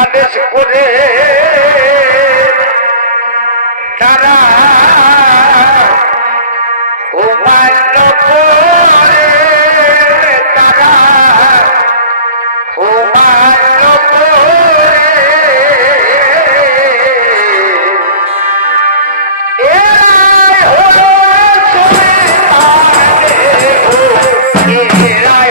আদেশ করে তারা মান্য করে তারা মান্য করে এরাই হলো এরাই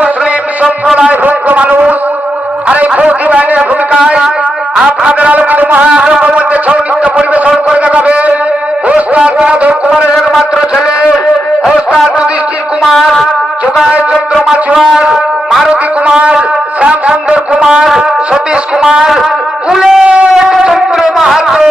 মুসলিম সম্প্রদায় ভক্ত মানুষ আর এই ফৌজি বাহিনীর ভূমিকায় আপনাদের আলোকিত মহানগর ছৌ নৃত্য পরিবেশন করে দেখাবেন ওস্তাদ মাধব কুমারের একমাত্র ছেলে ওস্তাদ যুধিষ্ঠির কুমার, যোগায় চন্দ্র মাছুয়ার, মারুতি কুমার, শ্যাম সুন্দর কুমার, সতীশ কুমার, বুলেট চন্দ্র মাহাতো।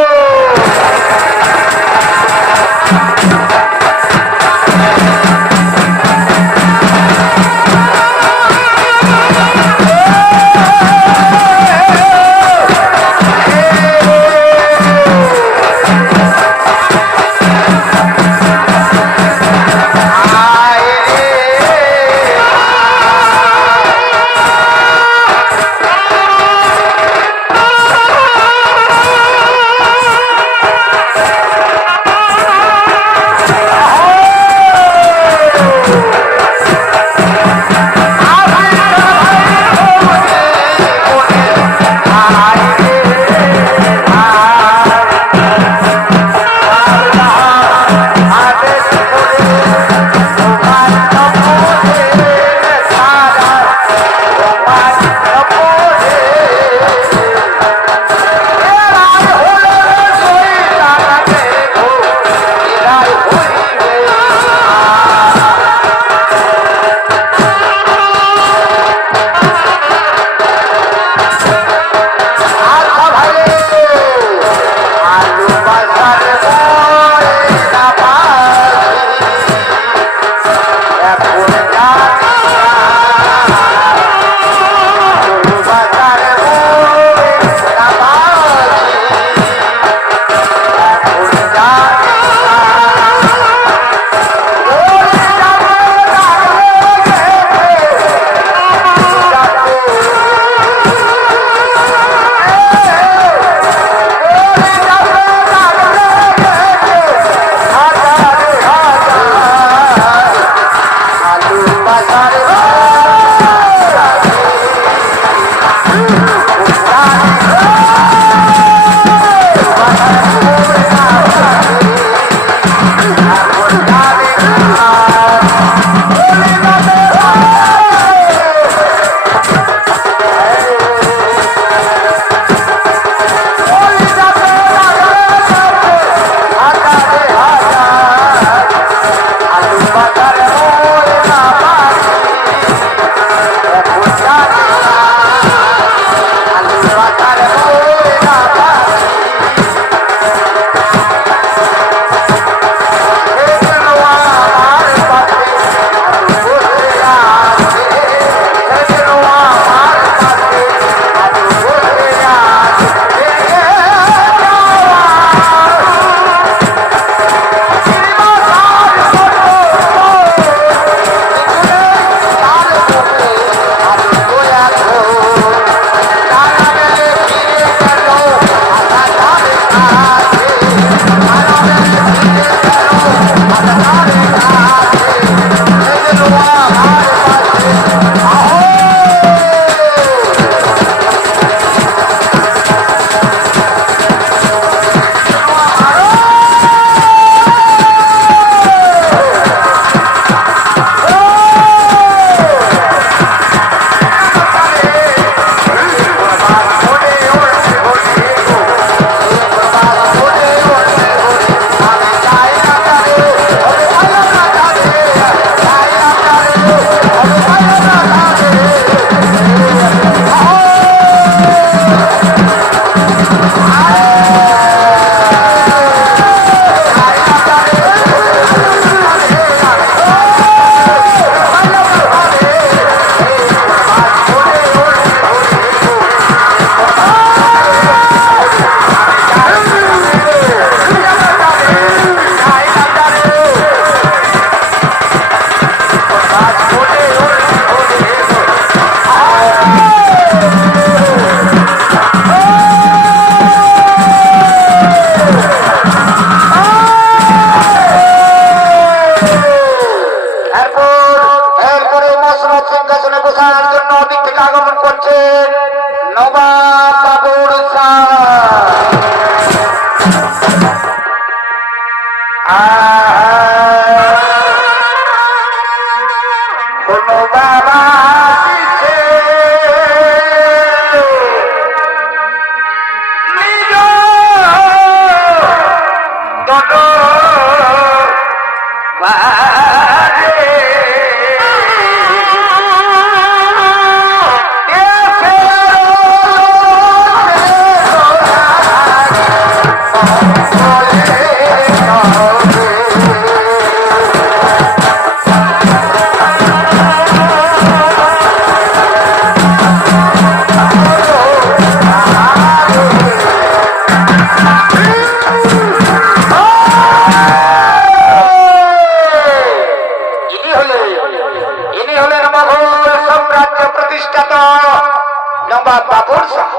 বাবা বাবুর শাহ।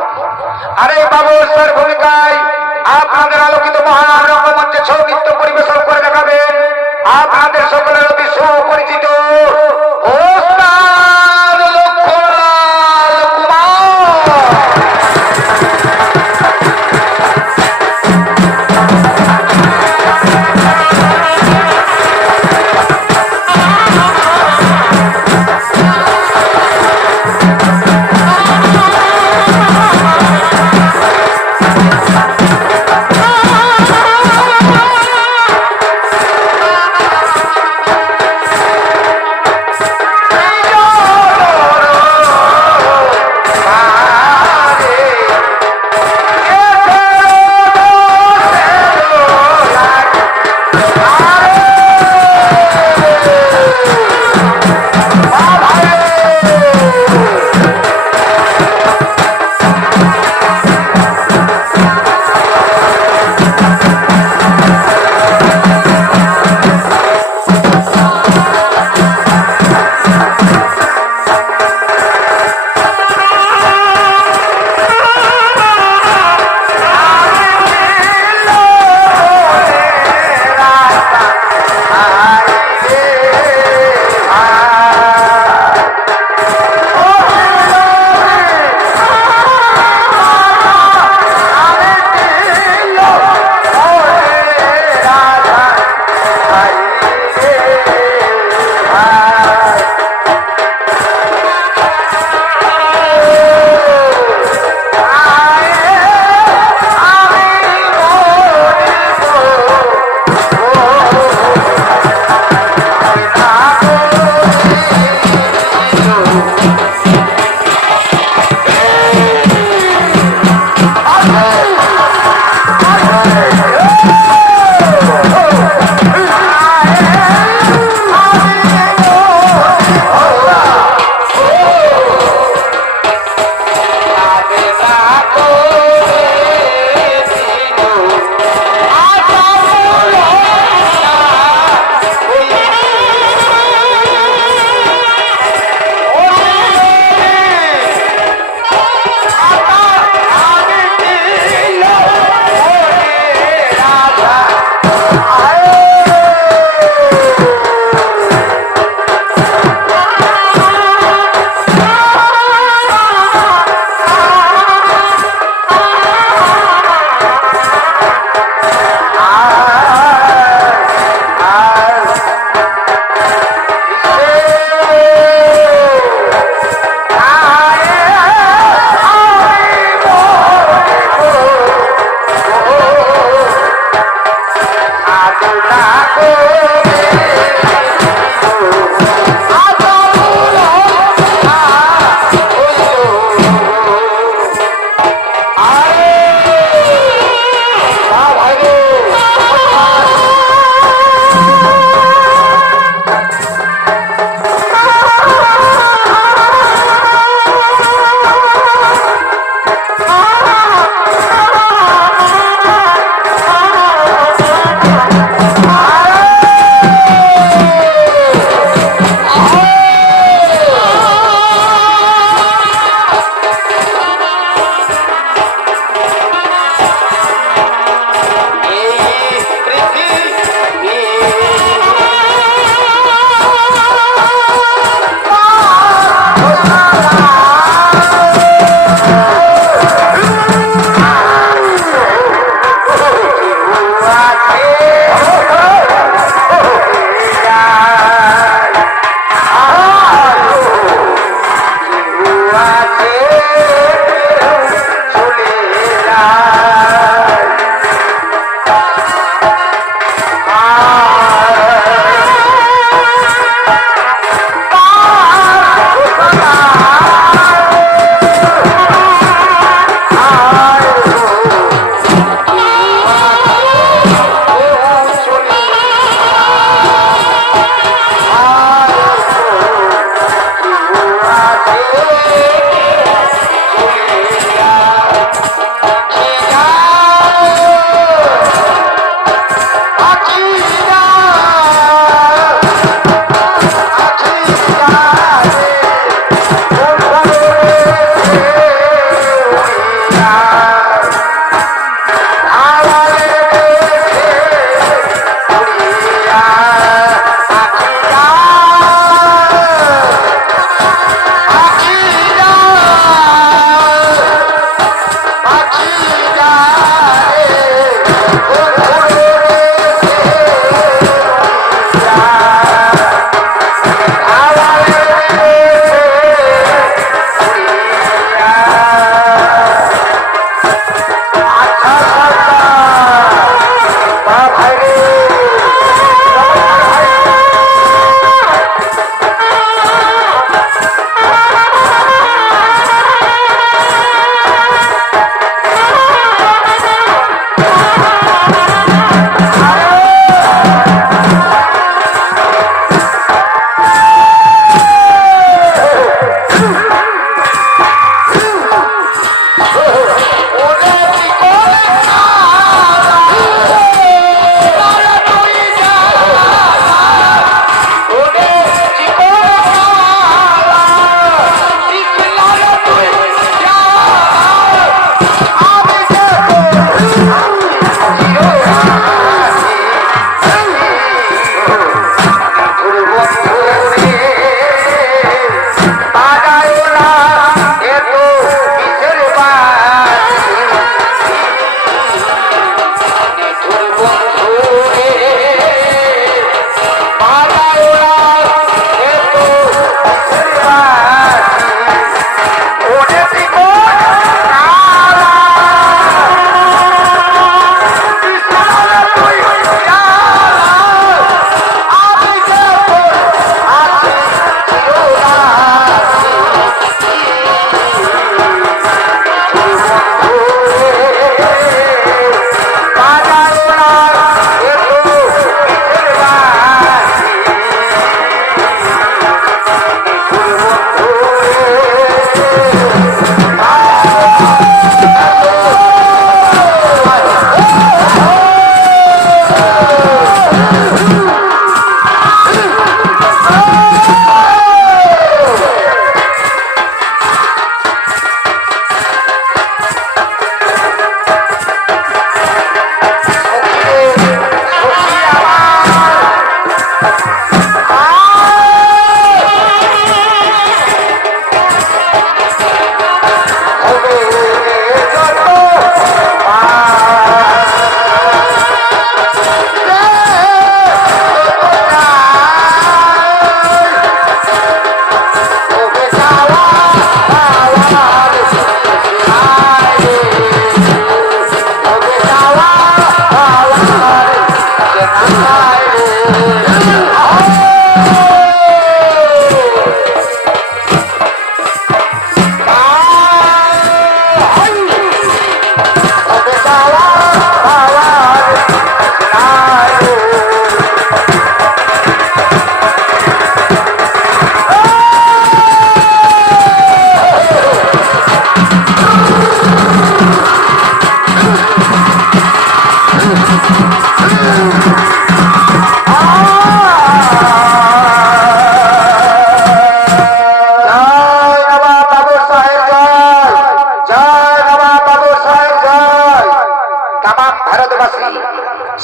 আর এই বাবুর শাহের ভূমিকায় আপনাদের আলোকিত মহান রঙ্গমঞ্চে ছৌ নৃত্য পরিবেশন করে দেখাবেন আপনাদের সকলের অতি সুপরিচিত ওস্তাদ লক্ষ্মণলাল কুমার।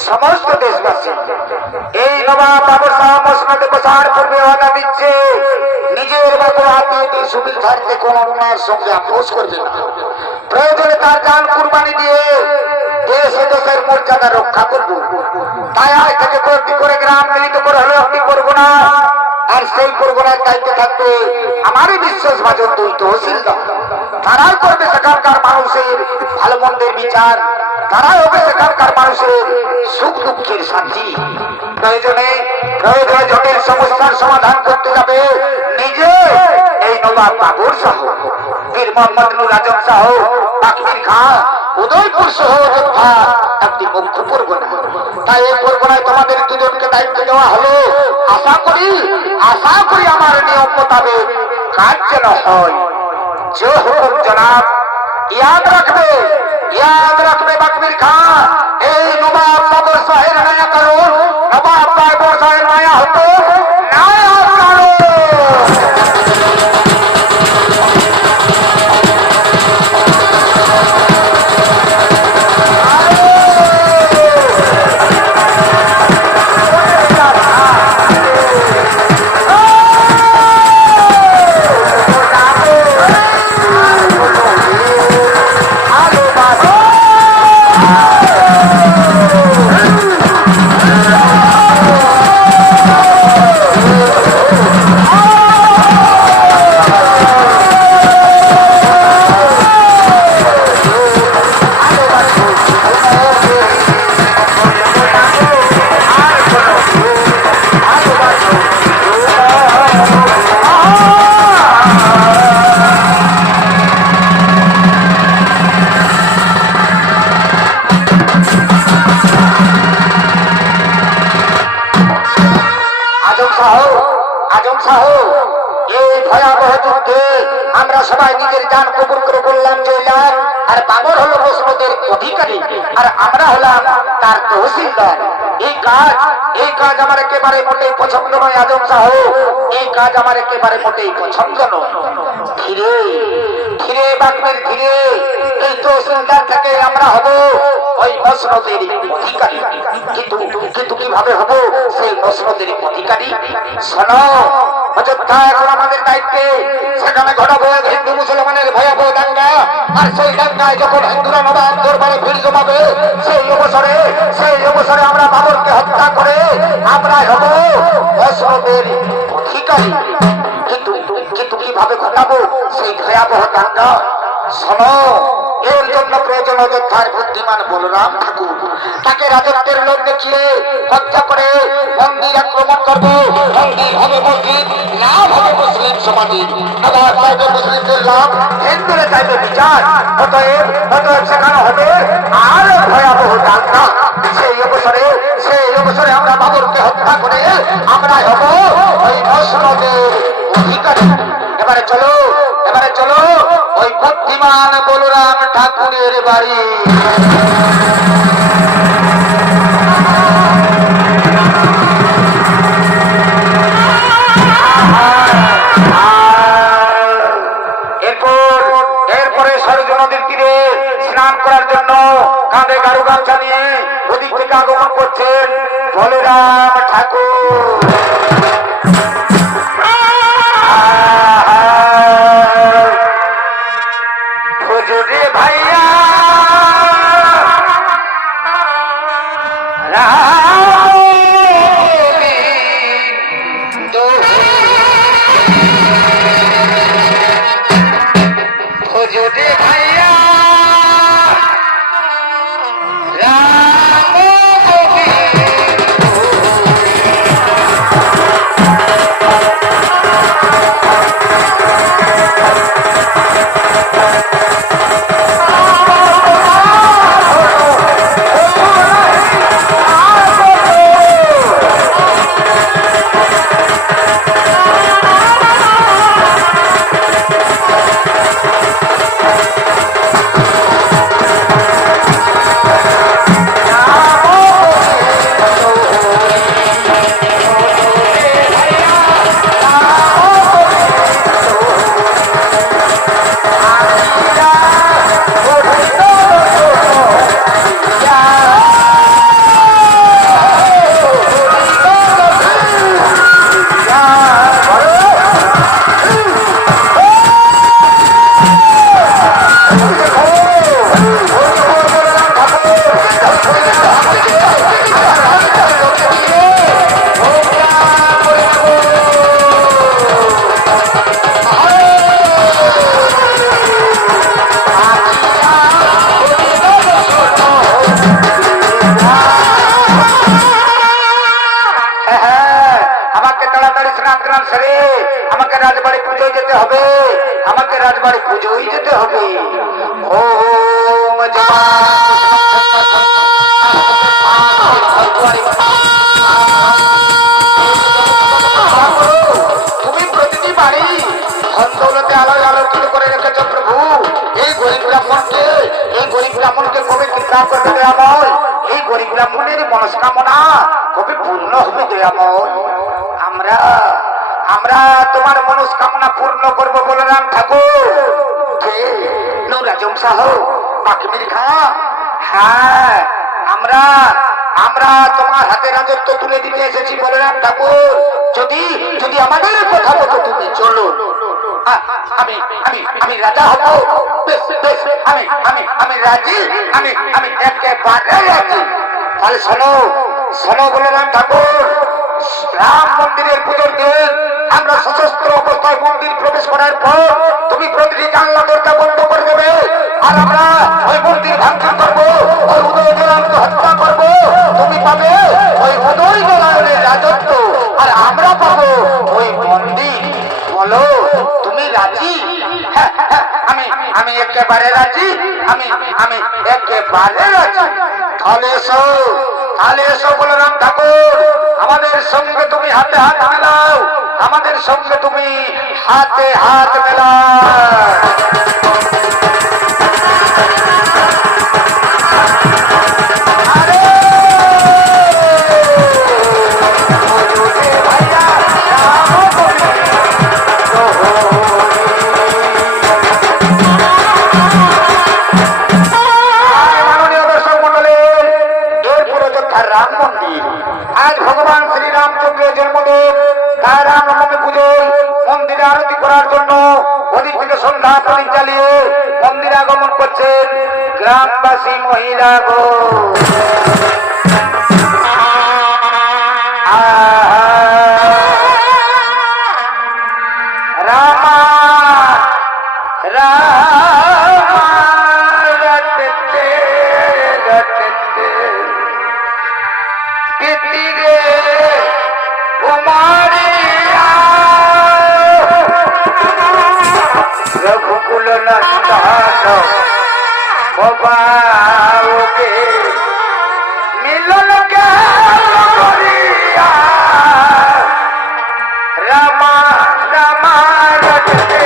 সমস্ত দেশবাসী এই নবাব বাবর শাহ মসনদে বসার পূর্বে ওয়াদা দিচ্ছে নিজের মতো আত্মীয়কে সুবিল ছাড়তে কোন অন্যায়ের সঙ্গে আপোষ করবে না। প্রয়োজনে তার জান কুরবানি দিয়ে দেশ ও দেশের মর্যাদা রক্ষা করব। তাই আজ থেকে কয়েকটি করে গ্রাম মিলিত করে হলো একটি পরগনা, আর সেই পরগনার দায়িত্বে থাকবে আমারই বিশ্বাসভাজন দুই তহসিলদার। তারাই করবে সেখানকার মানুষের ভালো মন্দের বিচার, তারাই হবে সেখানকার মানুষের সুখ দুঃখের শান্তি। প্রয়োজনে জটিল সমস্যার সমাধান করতে যাবে নিজে এই নবাব বাবর শাহ, বীর মোহাম্মদ নুর আজম শাহ, বাকবির খাঁ, উদয়পুর সহ যোদ্ধা একটি মুখ্য পরগনা। তাই এই পরগনায় তোমাদের দুজনকে দায়িত্ব দেওয়া হলো। আশা করি আমার নিয়ম মোতাবেক কাজ যেন হয়। যে হুকুম জনাব, ইয়াদ রাখবে বাকবির খাঁ, এই নবাব বাবর শাহের নয়া কারণ, নবাব বাবর শাহের নয়া হতো নয়া কারণ। আজম শাহ, এই ভয়াবহ যুদ্ধে আমরা সবাই নিজের জান কবুল করে বললাম জয়লাল। আর বাবর হলো মসনদের অধিকারী, আর আমরা হলাম তার তহসিলদার। এই কাজ আমার একেবারে মোটেই পছন্দ নয় আজম শাহ, এই কাজ আমার একেবারে মোটেই পছন্দ নয়। ধীরে ধীরে বাকবির ধীরে এই তহসিলদার থেকে আমরা হব ওই মসনদের অধিকারী। কিন্তু কিভাবে হব সেই মসনদের অধিকারী? শোনো, অযোধ্যা এখন আমাদের দায়িত্বে, সেখানে ঘটাবো হিন্দু মুসলমানের ভয়াবহ দাঙ্গা। আর সেই দাঙ্গায় যখন হিন্দুরা নবাব দরবারে ভিড় জমাবে, সেই অবসরে আমরা বাবরকে হত্যা করে আমরা হব মসনদের অধিকারী। কিন্তু কিভাবে ঘটাবো সেই ভয়াবহ দাঙ্গা? শোনো, এর জন্য প্রয়োজন অযোধ্যার বুদ্ধিমান বলরাম ঠাকুর। তাকে রাজত্বের লোক দেখিয়ে হত্যা করে মন্দির আক্রমণ করবো। মন্দির হবে মসজিদ, লাভ হবে মুসলিম সমাজের, আবার চাইবে মুসলিমদের লাভ, হিন্দুরা চাইবে বিচার। অতএব সেখানে হবে আর ভয়াবহ দাঙ্গা। সেই অবসরে আমরা বাবরকে হত্যা করে আমরা হব ওই মসনদের অধিকারী। এবারে চলো ওই বুদ্ধিমান বলরাম ঠাকুরের বাড়ি। এরপরে সরজ নদীর তীরে স্নান করার জন্য কাঁধে গাড়ু গামছা নিয়ে ওদিক থেকে আগমন করছেন বলরাম ঠাকুর। ভাইয়া সোজই যেতে হবে। তুমি প্রতিটি বাড়ি ধনদৌলতে আলোয় আলোকিত করে রেখেছ প্রভু। এই গরিব ব্রাহ্মণকে কবে কৃপা করবে দয়াময়। এই গরিব ব্রাহ্মণের মনস্কামনা কবে পূর্ণ হবে দয়াময়। আমরা তোমার মনস্কামনা পূর্ণ করবো বলরাম ঠাকুর। নৌরাজম সাহ পাখিমির খা। হ্যাঁ, আমরা তোমার হাতে রাজত্ব তুলে দিতে এসেছি বলরাম ঠাকুর। যদি আমাদের কথা মতো তুমি চলো, আমি রাজা হব। আমি রাজি, আমি একেবারে রাজি। তাহলে শোনো বলরাম ঠাকুর, রাম মন্দিরের পুজোর দিন আমরা সশস্ত্র অবস্থায় মন্দির প্রবেশ করার পর তুমি প্রতিটি জানলা দরজা বন্ধ করে দেবে। আর আমরা ওই মন্দির ভাঙচুর করবো, ওই উদয় নারায়ণকে হত্যা করবো। তুমি পাবে ওই উদয় নারায়ণের রাজত্ব, আর আমরা পাবো ওই মন্দির। বলো তুমি রাজি? আমি একেবারে রাজি। আমি একেবারে রাজি। তাহলে এসো বলরাম ঠাকুর, আমাদের সঙ্গে তুমি হাতে হাত মেলাও। আমাদের সঙ্গে তুমি হাতে হাত মেলাও। রাম মন্দির আজ ভগবান শ্রীরামচন্দ্রের জন্মদিন। তাই রামনবমী পুজোয় মন্দিরে আরতি করার জন্য ওদিক থেকে সন্ধ্যা প্রদীপ জ্বালিয়ে মন্দিরে আগমন করছেন গ্রামবাসী মহিলাগণ। রামা রামা রটতে রটতে তীরে উমারিয়া রঘুকুল নন্দন বাবাকে মিলন কে করিয়া রামা রামা রটতে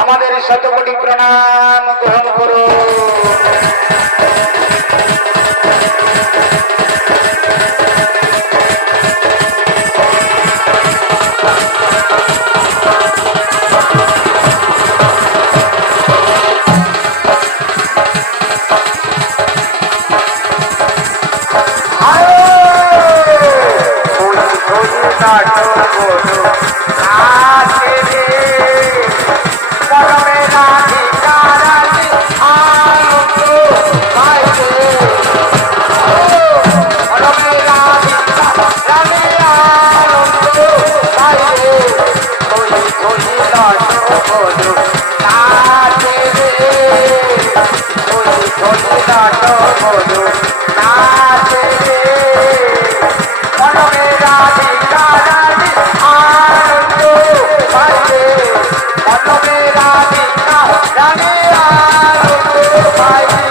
আমাদের শতকোটি প্রণাম গ্রহণ করো। পরমে রাধিকা রাধি বলো নাচে রে ওই ধনি নাটক বলো নাচে রে মনমে রাধিকা রানী আনন্দ পাইলে মনমে রাধিকা রানী আনন্দ পাইলে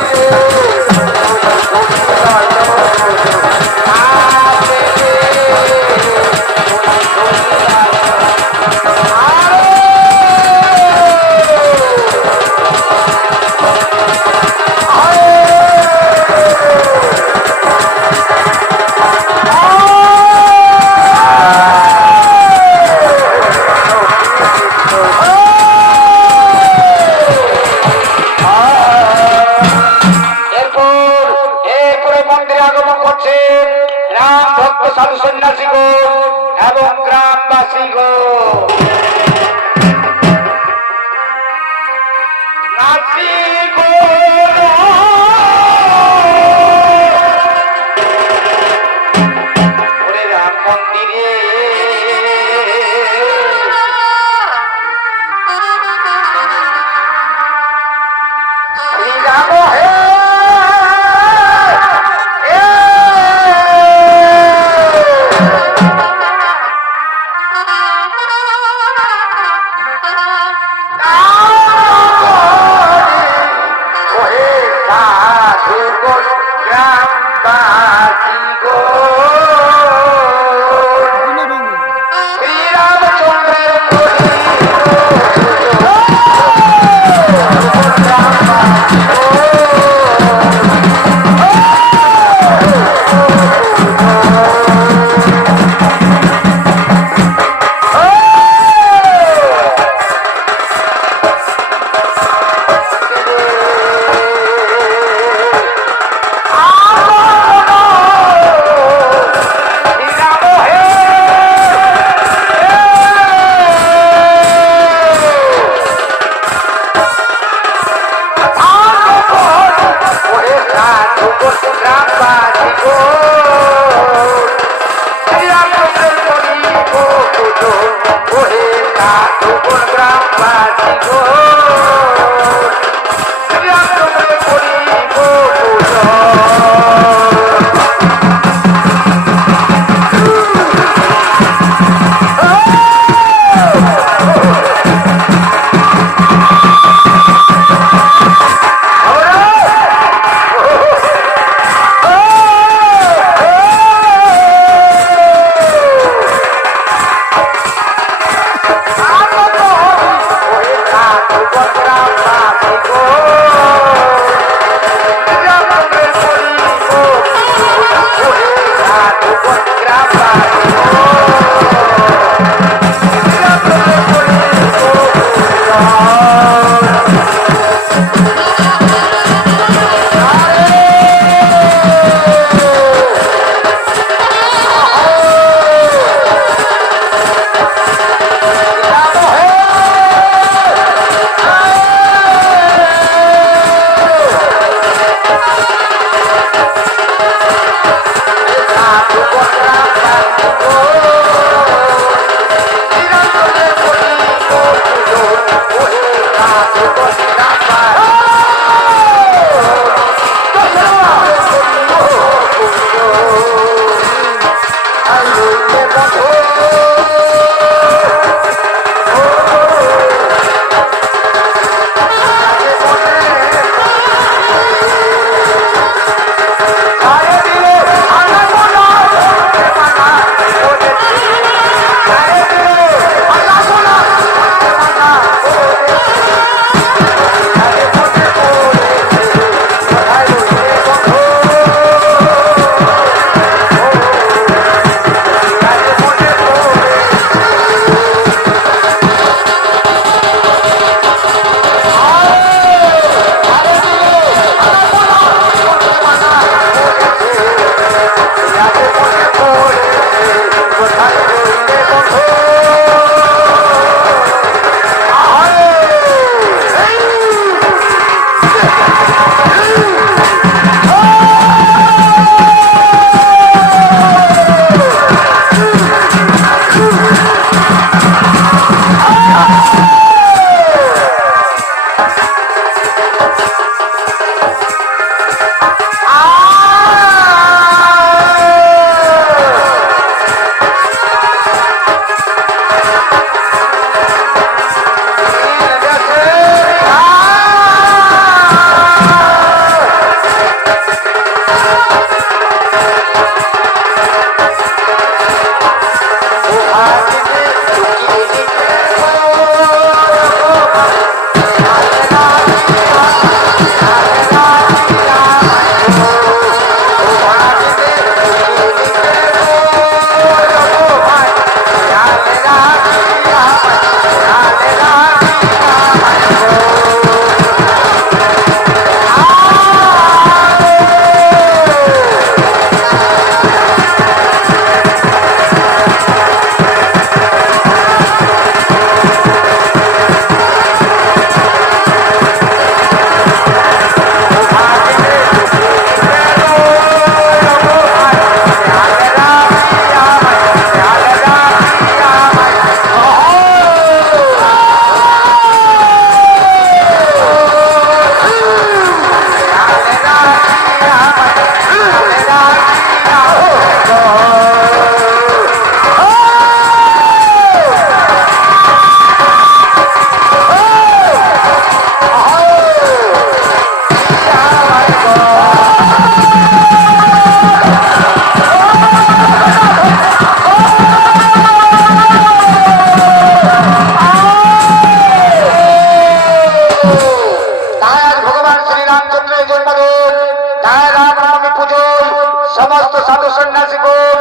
সমস্ত সাধু সন্ন্যাসীগণ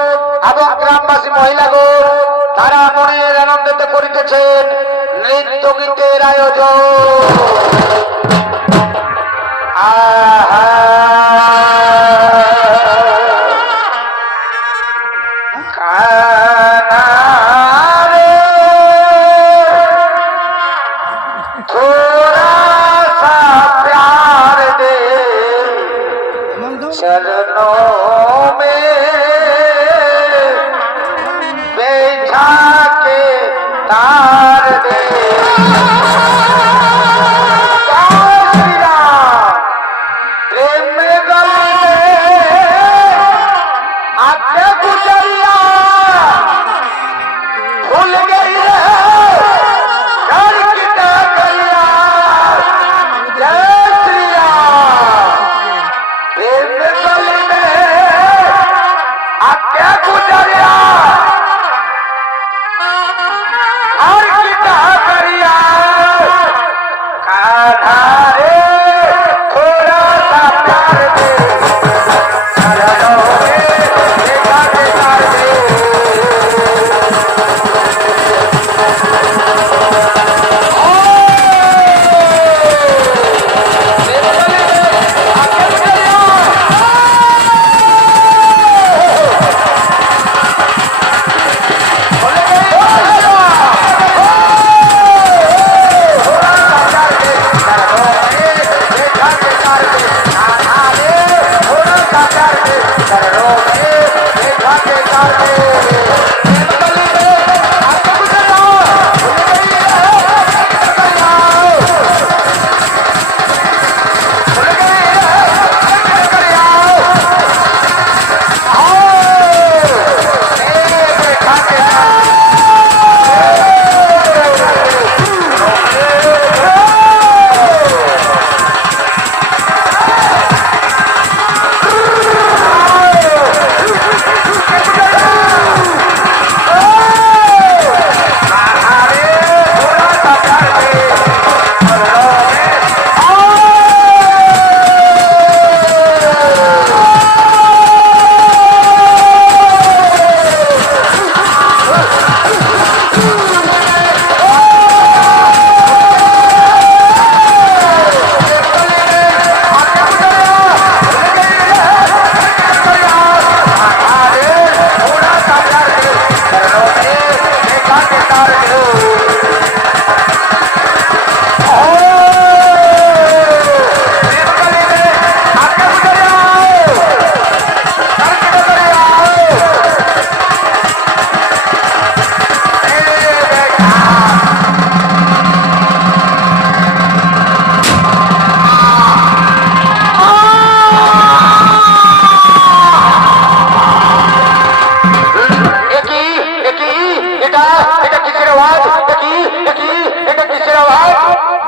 এবং গ্রামবাসী মহিলাগণ তারা মনের আনন্দিত করিতেছেন নৃত্য গীতের আয়োজন। चरणों में बैठा के तार दे प्रेम में गम आके गुजरिया भूल गई घर की डगरिया जय श्री राम प्रेम में गम आके गुजरिया घर की डगरिया कान्हा रे थोड़ा सा प्यार दे चरणों में देखा देखा दे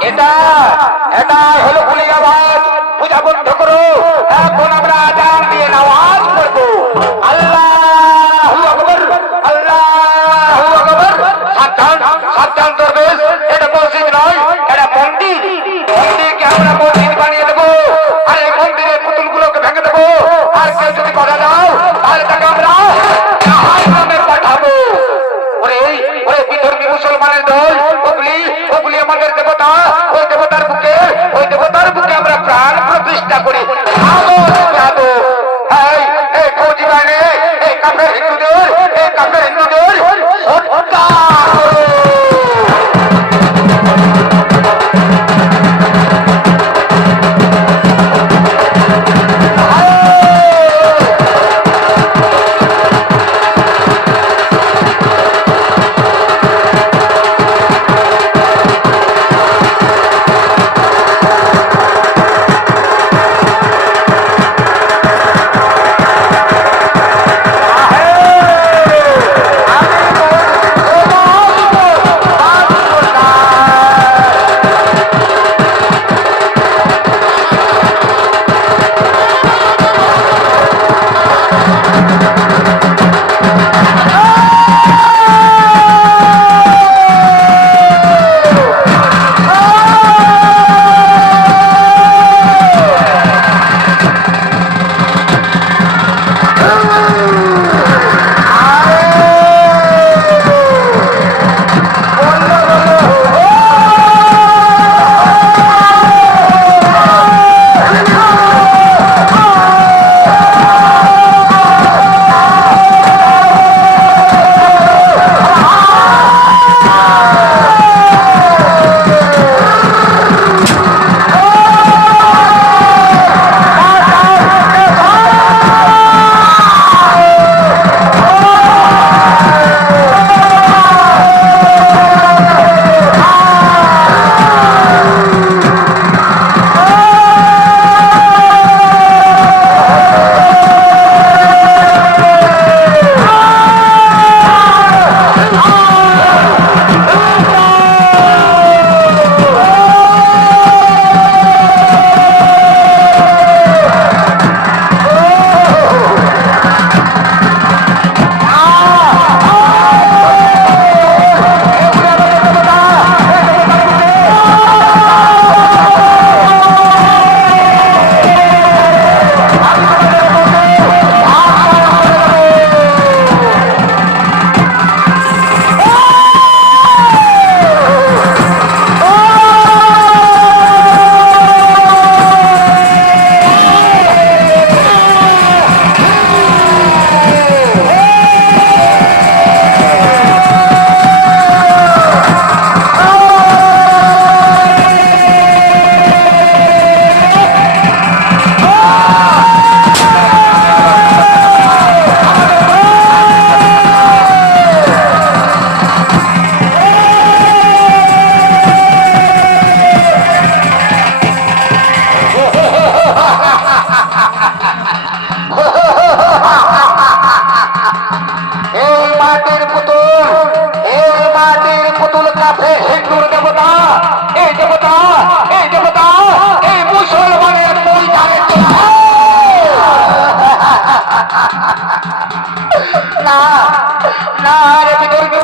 এটা এটা হলো ভুলে আওয়াজ পূজা বন্ধ করো এখন আমরা আজান দিয়ে নামাজ পড়বো আল্লাহু আকবার আল্লাহু আকবার সাবধান সাবধান দরবেশ এটা মসজিদ নয় এটা মন্দির মন্দিরকে আমরা মসজিদ বানিয়ে দেবো আর এই মন্দিরের পুতুলগুলোকে ভেঙে দেবো আর কেউ যদি কথা দাও তাহলে তাকে আমরা জাহান্নামে পাঠাবো ওরে ওরে বিধর্মী মুসলমানের দল ওগুলি আমাদের দেবতা ওই দেবতার বুকে আমরা প্রাণ প্রতিষ্ঠা করি এই ফৌজি বাহিনী এই কাফের হিন্দুদের হত্যা করো।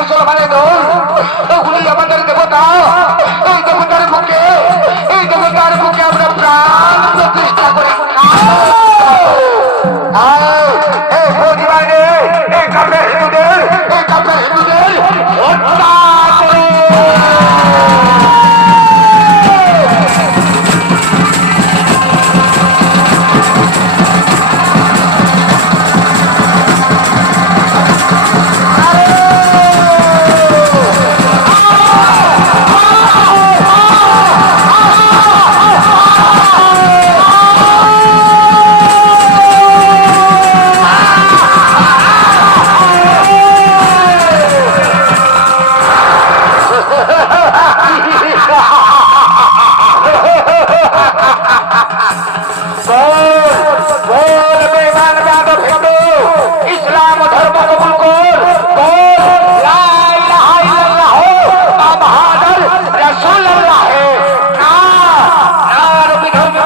মুসলমানের দল ওগুলি আমাদের দেবতা। এই দেবতার বুকে আমরা প্রাণ প্রতিষ্ঠা করে এই পরিবারে এই কাপের হিন্দুদের হত্যা করে। ইসলাম ধর্ম কবুল কর, লা ইলাহা ইল্লাল্লাহ মুহাম্মাদুর রাসূলুল্লাহ।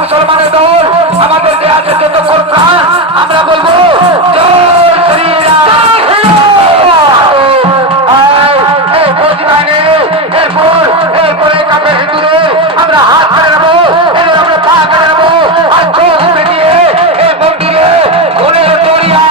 মুসলমানের দল আমাদের যে আছে যত প্রাণ আমরা বলবো জয় শ্রীরাম। এরপরে কাপের হিন্দুদের আমরা হাত করে নেবো, আমরা পা করে নেবো, আর চোখ দিয়ে এই মন্দিরে ঘুরে দরিয়া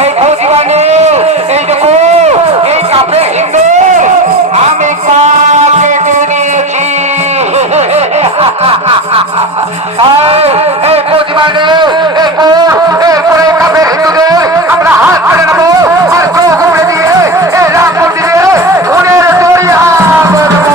এই ফৌজিবানে এই দেখো এই কাপে হিন্দু আমি কেটে নিয়েছি। এই ফৌজিবানে এরপরে কাপে হিন্দুদের আমরা হাত করে নেবো, আর চোখ উড়ে দিয়ে এই রাম মন্দিরে খুনের দরিয়া করবো।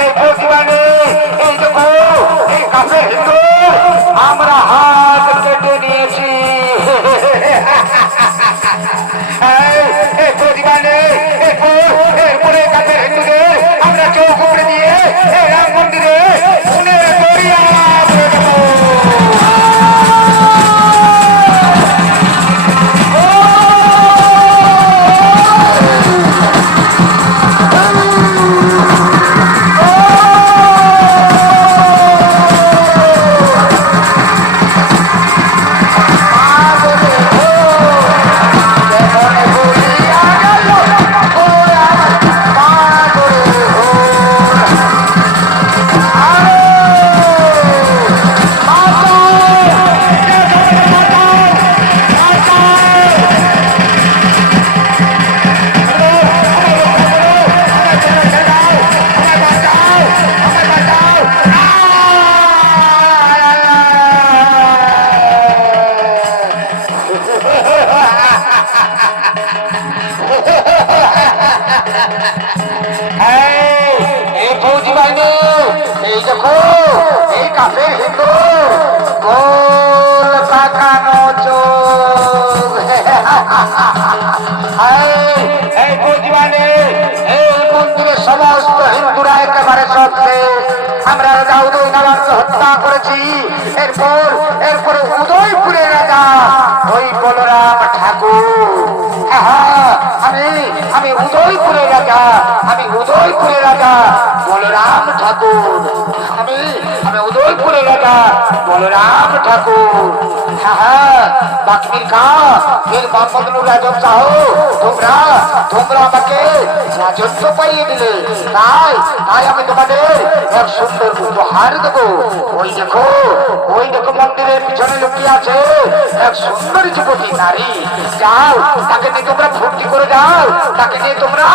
এই প্রতিবাদে এই দেখো এই কাপে হিন্দু আমরা হাত কেটে নিয়েছি। এই প্রতিবাদে এরপরে কাপে হিন্দুদের আমরা চোখ উপরে দিয়ে এই রাম মন্দিরে খুনের দরিয়া করে দেবো। এই ফৌজি বাহিনী এই দেখো এই কাফের হিন্দু গোল পাকানো চোখ। এই ফৌজি বাহিনী এই মন্দিরের সমস্ত হিন্দুরা একেবারে সত্যি আমরা রাজা উদয় নারায়ণকে হত্যা করেছি। এরপরে উদয়পুরের রাজা ওই বলরাম ঠাকুর আমি উদয়পুরের রাজা, আমি উদয়পুরের রাজা বলরাম ঠাকুর। আমি উদয়পুরের রাজা বলরাম ঠাকুর। হ্যাঁ হ্যাঁ, বাকমির খা এর বাপগুলো রাজব চাহ, তোমরা আমাকে রাজত্ব পাইয়ে দিলে, তাই আমি তোমাদের এক সুন্দর উপহার দেবো। ওই দেখো মন্দিরের পিছনে লুকিয়ে আছে এক সুন্দরী যুবতী নারী। যাও, তাকে নিয়ে তোমরা ফুর্তি করে যাও, তাকে নিয়ে তোমরা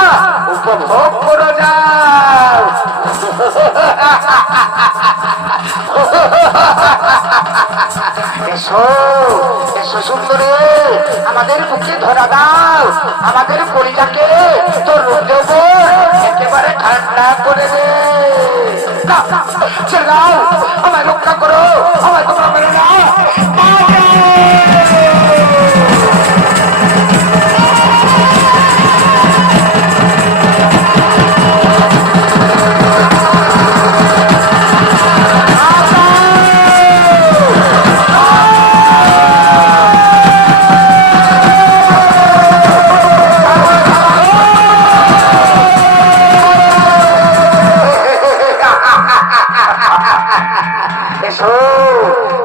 উপভোগ করে যাও। এসো এসো সুন্দরী, আমাদের বুকে ধরা দাও, আমাদের কলিজাকে তোর রোদেও একেবারে ঠান্ডা করে দে। ছেড়ে দাও, আমায় রক্ষা করো, আমায় তোমরা মেরে না।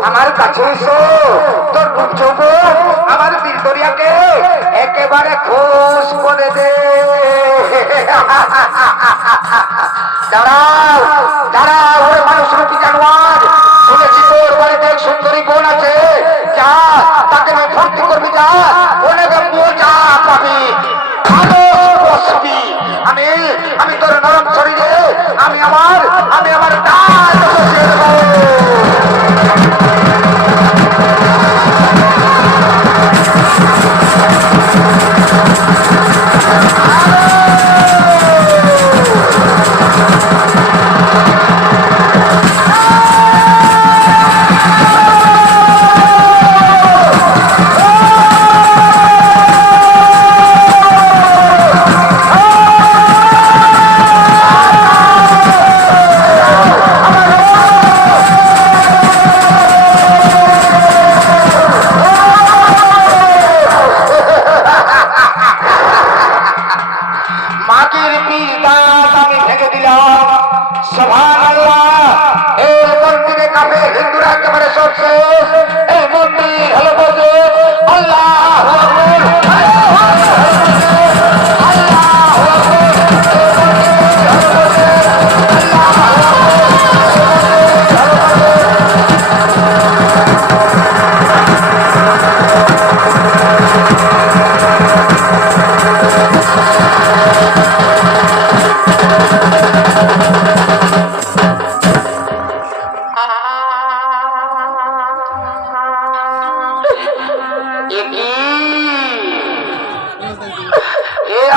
আমার কাছে এসো, তোর রূপ যৌবন আমার দিল দরিয়াকে একেবারে খুশ করে দে। দাঁড়াও দাঁড়াও, ওরে মানুষ রূপী জানোয়ার, শুনেছি তোর বাড়িতে এক সুন্দরী বোন আছে, যা তাকে আমি ভর্তি করবি, যা অনেক মজা পাবি, ভালো বসবি। আমি তোর নরম শরীরে আমি আমার দাঁত বসিয়ে দেবো।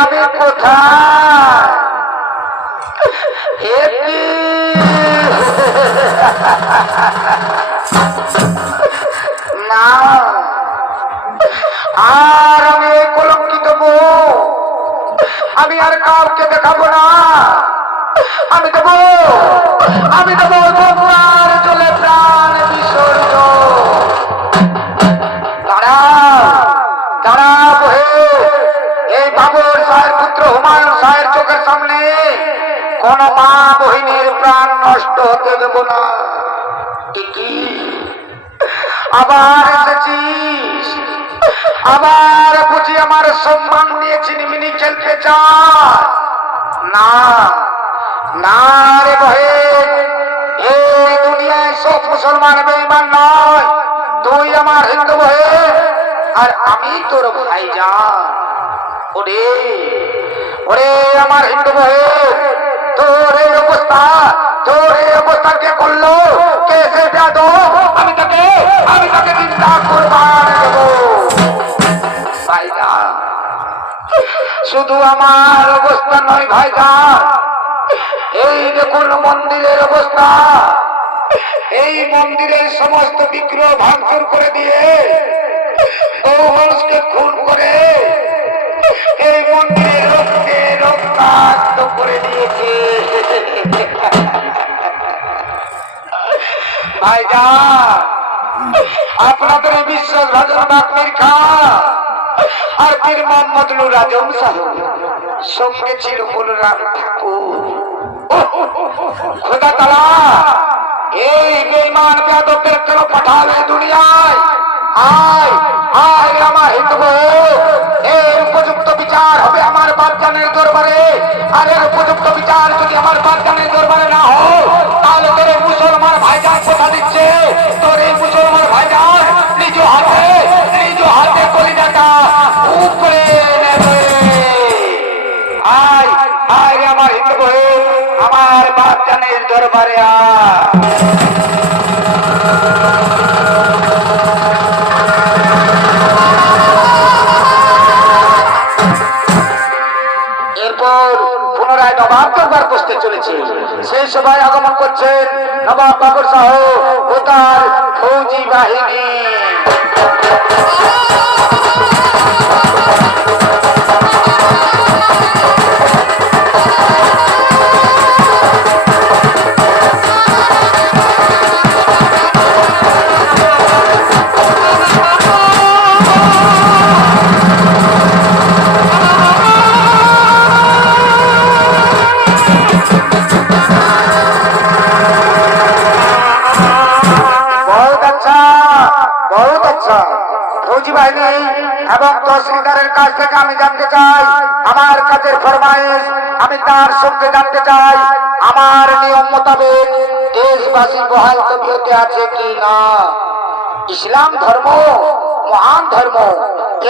আমি কোথায় না, আর আমি এই কলঙ্কিত মুখ আমি আর কাউকে দেখাবো না। আমি দেবো তোমার চলে প্রাণ বিসর্জন। দাঁড়া বহে, এই বাবর শাহের পুত্র হুমায়ুন শাহের চোখের সামনে কোন মা বহিনীর প্রাণ নষ্ট হতে দেব না। আবার এসেছিস, আবার বুঝি আমার সম্মান নিয়ে চিনিমিনি খেলতে চাস? না না রে বহে, এই দুনিয়ায় সব মুসলমান বেঈমান নয়। তুই আমার হিন্দু বহে, আর আমি তোর ভাইজান। ওরে ওরে আমার হিন্দু বহে, তোর এই অবস্থা কে করলো? কে সে বেয়াদব? আমি তাকে চিন্তা কুরবান দেব। ভাইজান, শুধু আমার অবস্থা নয় ভাইজান, এই দেখুন মন্দিরের অবস্থা। এই মন্দিরের সমস্ত বিগ্রহ ভাঙচুর করে দিয়ে বহু মানুষকে খুন করে এই মন্দিরের রক্তাক্ত করে দিয়েছে। ভাইজান, আপনাদের বিশ্বাসভাজন বাকমির খা আর পীর মোহাম্মদ নুর আজম সাহেব সঙ্গে ছিল বলরাম ঠাকুর। খোদা তাআলা এই বেঈমান বেয়াদবদের কেন পাঠালে দুনিয়ায়? আয় আয় আমার হিন্দু এর উপযুক্ত বিচার হবে আমার বাদশাহের দরবারে। আর এর উপযুক্ত বিচার যদি আমার বাদশাহের দরবারে না হয় তাহলে তোর মুসলমান ভাইজান কথা দিচ্ছে, তোর এই মুসলমান ভাইজান নিজ হাতে কলিজাটা উপরে নেবে। আয় আয় আমার হিন্দু আমার বাদশাহের দরবারে আয়। পুনরায় নবাব দরবার বসতে চলেছে। সেই সভায় আগমন করছেন নবাব বাবর শাহ ও তার ফৌজি বাহিনী। ফৌজি বাহিনী এবং তহসিলদারের কাছ থেকে আমি জানতে চাই আমার কাজের ফরমাইশ, আমি তার সঙ্গে জানতে চাই আমার নিয়ম মোতাবেক দেশবাসী বহাল তবিয়তে আছে কি না। ইসলাম ধর্ম মহান ধর্ম,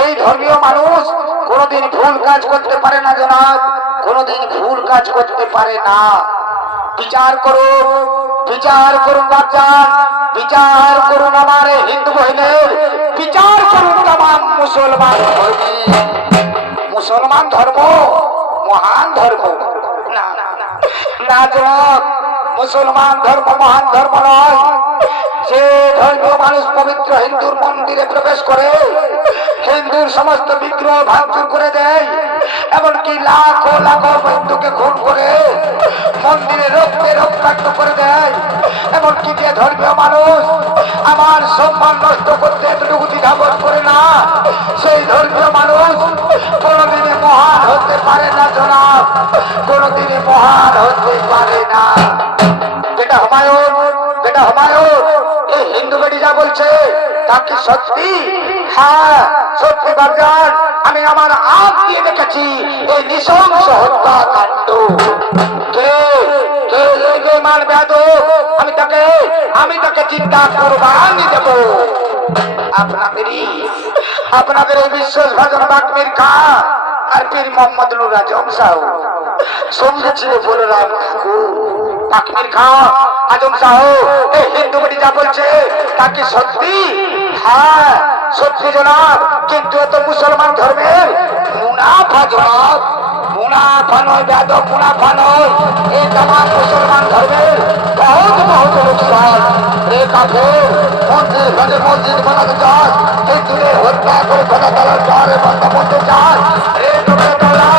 এই ধর্মীয় মানুষ কোনোদিন ভুল কাজ করতে পারে না জনাব, কোনোদিন ভুল কাজ করতে পারে না। বিচার করুন, বিচার করুন বাচ্চান, বিচার করুন আমার হিন্দু বহিনের, বিচার করুন তামাম মুসলমান ধর্মী। মুসলমান ধর্ম মহান ধর্ম না না জনাব, মুসলমান ধর্ম মহান ধর্ম নয়। যে ধর্মীয় মানুষ পবিত্র হিন্দুর মন্দিরে প্রবেশ করে হিন্দুর সমস্ত বিগ্রহ ভাঙচুর করে দেয়, এমনকি লাখো লাখো হিন্দুকে খুন করে মন্দিরে রক্তাক্ত করে দেয়, এমনকি যে ধর্মীয় মানুষ আমার সম্মান নষ্ট করতে এতটুকু দ্বিধাবোধ করে না, সেই ধর্মীয় মানুষ কোনদিনে মহান হতে পারে না জনাব, কোনদিনে মহান হতে পারে না। বেটা হুমায়ুন এই হিন্দু বেটি যা বলছে তা কি সত্যি? হ্যাঁ সত্যি বাবজান, আমি আমার আঁখ দিয়ে দেখেছি এই নৃশংস হত্যাকাণ্ড। আমি তাকে চিন্তা কুরবানি দেব। আপনাদের এই বিশ্বাসভাজন বাগ্মীর খা আর পীর মোহাম্মদ নুর আজম সাহেব সঙ্গে ছিল বলরাম ঠাকুর। বাগ্মীর খা আজম সাহেব এই হিন্দু বেটি যা বলছে তা কি সত্যি? হ্যাঁ সত্যি জনাব, কিন্তু এত মুসলমান ধর্মের মুনাফা জনাব, মুনাফা নয় বেয়াদব, মুনাফা নয়। এই তামাম মুসলমান ধর্মের বহুত বহুত লোকসান। এ কাফের মসজিদ বানাতে চাস, হিন্দুদের হত্যা করে খোদা তাআলার শহরে বন্ধ করতে চাস। এ তোমরা তাআলা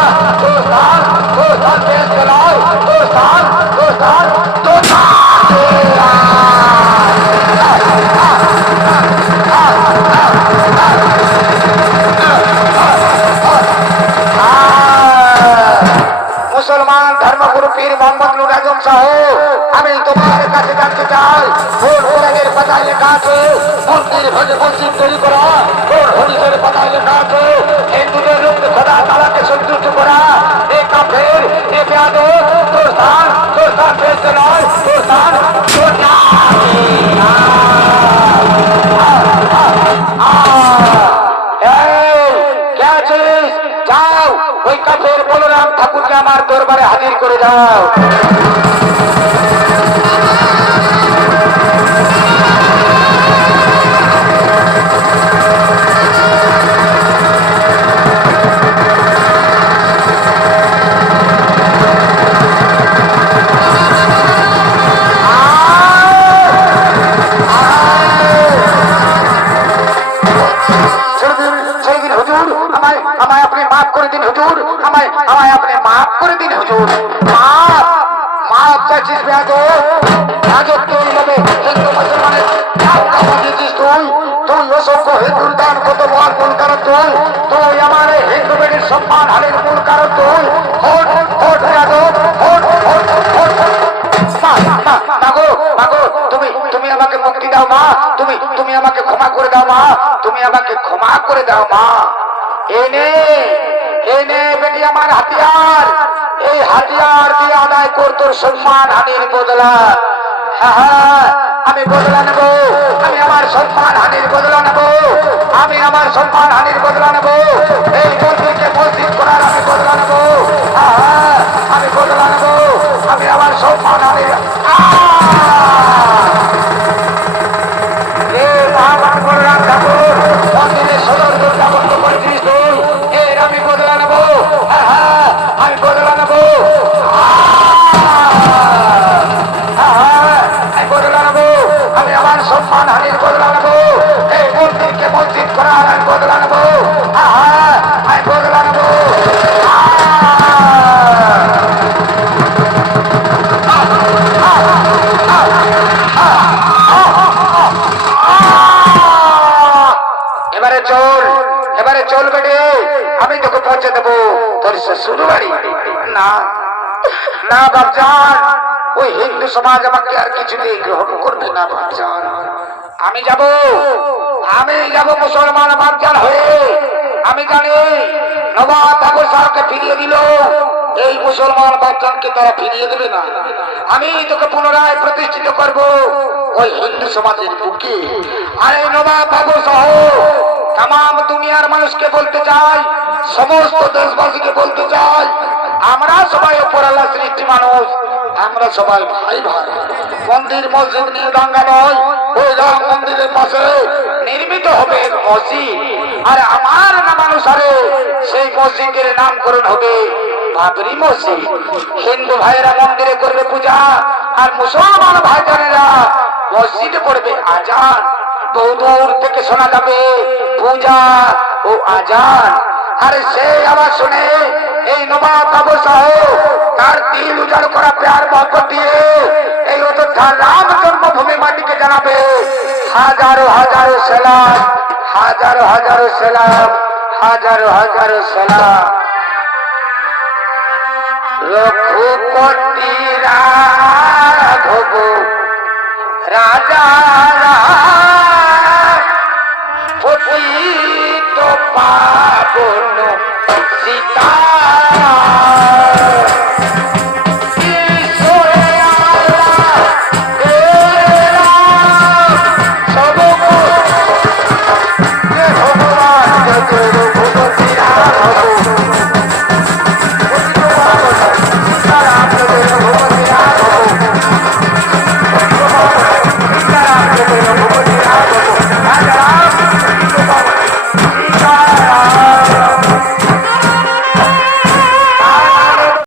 দোস্তান দেশ চালায়, দোস্তান মুসলমান ধর্মগুরু পীর মোহাম্মদ নুর আজম সাহেব, আমি তোমার কাছে জানতে চাই কোন কোরআনের পাতায় লেখা আছে মসজিদ তৈরি করা, কোন হাদিসের পাতায় লেখা আছে হিন্দুদের রূপে খোদা তাআলাকে সন্তুষ্ট করা। এই কাফের, এই বেয়াদব, তোর স্থান বেহেশতে নয়, তোর স্থান যাও ওই কাফের বলরাম ঠাকুরকে আমার দরবারে হাজির করে যাও। আমায় আপনি মাফ করে দিন হুজুর, আমায় আপনি মাফ করে দিন হুজুর। মাফ চাইছিস বেয়াদব, তুই হিন্দু মুসলমানের তুই অসংখ্য হিন্দুর দান কত বল মূল কারণ তুই আমার হিন্দু বেটির সম্মান হানির মূল কারণ তুই vote vote vote vote vote মাগো মাগো তুমি তুমি আমাকে মুক্তি দাও মা তুমি তুমি আমাকে ক্ষমা করে দাও মা তুমি আমাকে ক্ষমা করে দাও মা এনে এনে বেটি আমার হাতিয়ার এই হাতিয়ার দিয়ে আদায় কর তোর সম্মান হানির বদলা হ্যাঁ আমি বদলা নেব আমি আমার সম্মান হানির বদলা নেব আমি আমার সম্মান হানির বদলা নেব এই মন্দিরকে মসজিদ করার আমি বদলা নেব হ্যাঁ আমি বদলা নেব আমি আমার সম্মান হানির মন্দিরের সদর দুর্গা বন্ধ করে দিস এর আমি বদলা নেব হ্যাঁ আমি বদলা নেব বদলা নেব আমি আমার সম্মান হানির বদলা নেব এই মন্দিরকে মসজিদ করার আমি বদলা নেব আমি বদলা নেব এবারে চল বেটে আমি তোকে পৌঁছে দেবো তোর শ্বশুর বাড়ি না না বাপজান ওই হিন্দু সমাজ আমাকে আর কিছুতেই গ্রহণ করবে না বাপজান আমি যাব মুসলমান বাপজান হয়ে আমি জানি নবাব বাবু সাহকে ফিরিয়ে দিল এই মুসলমান বাপজানকে তারা ফিরিয়ে দেবে না আমি তোকে পুনরায় প্রতিষ্ঠিত করব ওই হিন্দু সমাজের বুকে আর এই নবাব বাবু সাহ तमाम दुनियार मानुष के बोलते चाই समस्त देशवासी के बोलते চাই আমরা সবাই উপর আল্লাহ সৃষ্টি মানুষ আমরা সবাই ভাই ভাই মন্দির মসজিদ নিয়ে দাঙ্গা নয় ওই রাম মন্দিরের পাশে নির্মিত হবে মসজিদ আর আমার নামানুসারে সেই মসজিদের নামকরণ হবে বাবরি মসজিদ হিন্দু ভাইরা মন্দিরে করবে পূজা আর মুসলমান ভাইজানেরা মসজিদে পড়বে আজান বহু দূর থেকে শোনা যাবে পূজা ও আজান আর সেই আওয়াজ শুনে এই নবাব বাবু সাহ তার দিল উজাড় করা প্যার মহব্বত দিয়ে এই অযোধ্যা রাম জন্মভূমি মাটিকে জানাবে হাজারো হাজারো সালাম হাজারো হাজারো সালাম হাজারো হাজারো সালাম রঘুপতি রাঘব রাজা পতিত পাবন